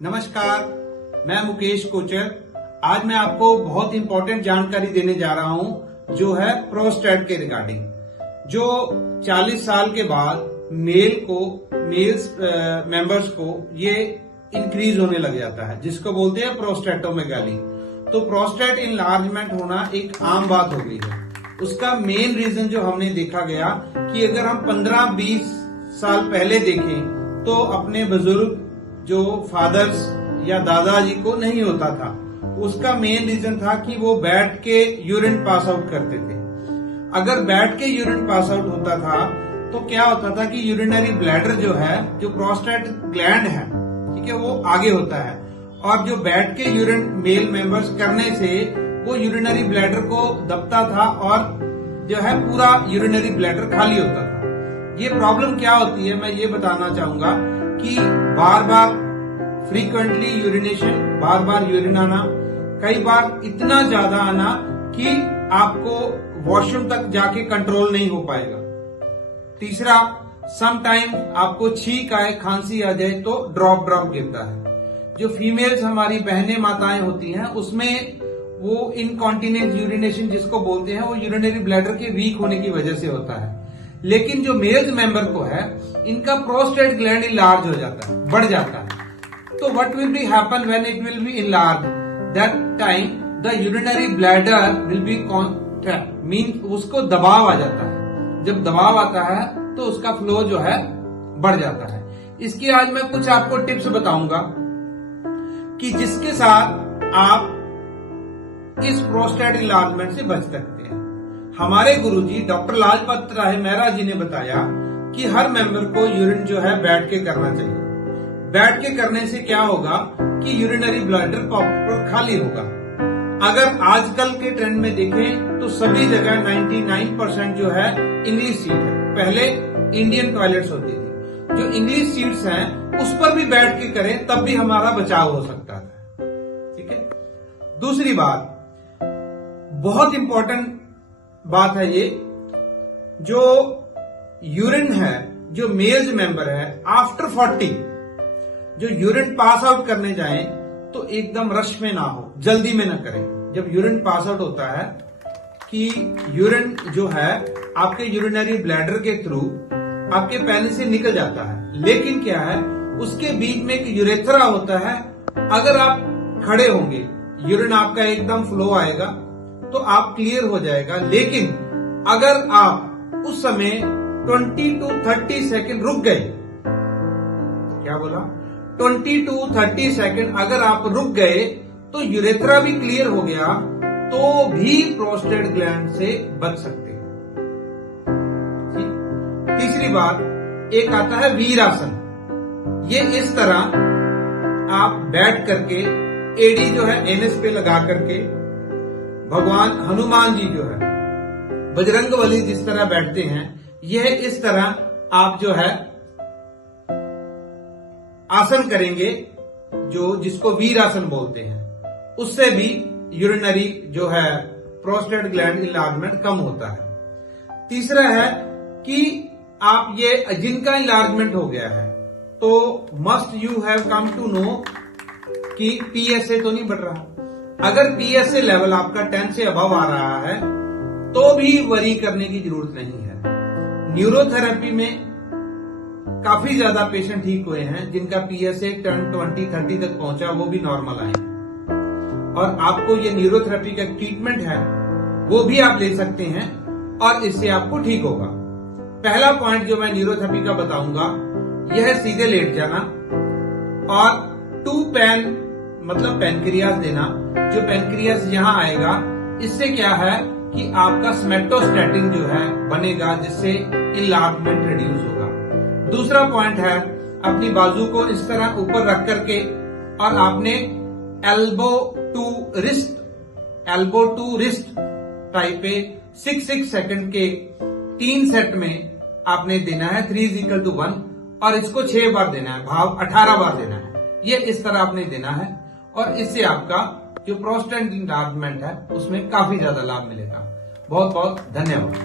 नमस्कार, मैं मुकेश कोचर। आज मैं आपको बहुत इंपॉर्टेंट जानकारी देने जा रहा हूं जो है प्रोस्टेट के रिगार्डिंग। जो 40 साल के बाद मेल्स मेंबर्स को ये इंक्रीज होने लग जाता है, जिसको बोलते हैं प्रोस्टेटोमेगाली। तो प्रोस्टेट इनलार्जमेंट होना एक आम बात हो गई है। उसका मेन रीजन जो हमने देखा गया कि अगर हम 15-20 साल पहले देखें तो अपने बुजुर्ग जो फादर्स या दादाजी को नहीं होता था। उसका मेन रीजन था कि वो बैठ के यूरिन पास आउट करते थे। अगर बैठ के यूरिन पास आउट होता था तो क्या होता था कि यूरिनरी ब्लैडर जो है, जो प्रोस्टेट ग्लैंड है, ठीक है, वो आगे होता है। और जो बैठ के यूरिन मेल मेंबर्स करने से वो यूरिनरी ब्लैडर को दबता था और जो है पूरा यूरिनरी ब्लैडर खाली होता था। ये प्रॉब्लम क्या होती है मैं ये बताना चाहूंगा कि बार बार फ्रीक्वेंटली यूरिनेशन, बार बार यूरिन आना, कई बार इतना ज्यादा आना कि आपको वॉशरूम तक जाके कंट्रोल नहीं हो पाएगा। तीसरा, सम टाइम आपको छींक आए, खांसी आ जाए तो ड्रॉप गिरता है। जो फीमेल्स हमारी बहनें माताएं होती हैं उसमें वो इनकॉन्टिनेंस यूरिनेशन जिसको बोलते हैं, वो यूरिनरी ब्लैडर के वीक होने की वजह से होता है। लेकिन जो मेल्स मेंबर को है, इनका प्रोस्टेट ग्लैंड इनलार्ज हो जाता है, बढ़ जाता है। तो what will be happen when it will be enlarge? That time the urinary bladder will be contract, mean उसको दबाव आ जाता है। जब दबाव आता है तो उसका फ्लो जो है बढ़ जाता है। इसकी आज मैं कुछ आपको टिप्स बताऊंगा कि जिसके साथ आप इस प्रोस्टेट इनलार्जमेंट से बच सकते हैं। हमारे गुरुजी डॉक्टर लाजपत राय मेहरा जी ने बताया कि हर मेंबर को यूरिन जो है बैठ के करना चाहिए। बैठ के करने से क्या होगा कि यूरिनरी ब्लैडर प्रॉपर खाली होगा। अगर आजकल के ट्रेंड में देखें तो सभी जगह 99% जो है इंग्लिश सीट है। पहले इंडियन टॉयलेट्स होती थी। जो इंग्लिश सीट्स हैं उस पर भी बैठ के करें तब भी हमारा बचाव हो सकता था। ठीक है। दूसरी बात, बहुत इंपॉर्टेंट बात है, ये जो यूरिन है, जो मेल्स मेंबर है आफ्टर 40 जो यूरिन पास आउट करने जाएं तो एकदम रश में ना हो, जल्दी में ना करें। जब यूरिन पास आउट होता है कि यूरिन जो है आपके यूरिनरी ब्लैडर के थ्रू आपके पेनिस से निकल जाता है, लेकिन क्या है उसके बीच में एक यूरेथ्रा होता है। अगर आप खड़े होंगे, यूरिन आपका एकदम फ्लो आएगा तो आप क्लियर हो जाएगा। लेकिन अगर आप उस समय 20 to 30 सेकेंड रुक गए, क्या बोला, 20 to 30 सेकेंड अगर आप रुक गए तो यूरेथ्रा भी क्लियर हो गया तो भी प्रोस्टेट ग्लैंड से बच सकते हैं। तीसरी बात, एक आता है वीरासन। ये इस तरह आप बैठ करके एडी जो है एनएस पे लगा करके, भगवान हनुमान जी जो है बजरंगबली जिस तरह बैठते हैं, यह इस तरह आप जो है आसन करेंगे, जो जिसको वीरासन बोलते हैं। उससे भी यूरिनरी जो है प्रोस्टेट ग्लैंड इनलार्जमेंट कम होता है। तीसरा है कि आप ये जिनका इनलार्जमेंट हो गया है तो must you have come to know कि पीएसए तो नहीं बढ़ रहा। अगर पीएसए लेवल आपका 10 से अबव आ रहा है तो भी वरी करने की जरूरत नहीं है। न्यूरोथेरेपी में काफी ज्यादा पेशेंट ठीक हुए हैं जिनका पीएसए 10, 20, 30 तक पहुंचा, वो भी नॉर्मल आए। और आपको ये न्यूरोथेरेपी का ट्रीटमेंट है वो भी आप ले सकते हैं और इससे आपको ठीक होगा। पहला पॉइंट जो मैं न्यूरोथेरेपी का बताऊंगा यह है सीधे लेट जाना और 2 पैन मतलब पेनक्रियास देना। जो पेनक्रियास यहां आएगा, इससे क्या है कि आपका सोमैटोस्टैटिन जो है बनेगा, जिससे इनलार्जमेंट रिड्यूस होगा। दूसरा पॉइंट है, अपनी बाजू को इस तरह ऊपर रख करके और आपने एल्बो टू रिस्ट टाइप पे 6 सेकंड के 3 सेट में आपने देना है। 3:1 और इसको 6 बार देना है, भाव 18 बार देना है। ये इस तरह आपने देना है और इससे आपका जो प्रोस्टेट इनलार्जमेंट है उसमें काफी ज्यादा लाभ मिलेगा। बहुत बहुत धन्यवाद।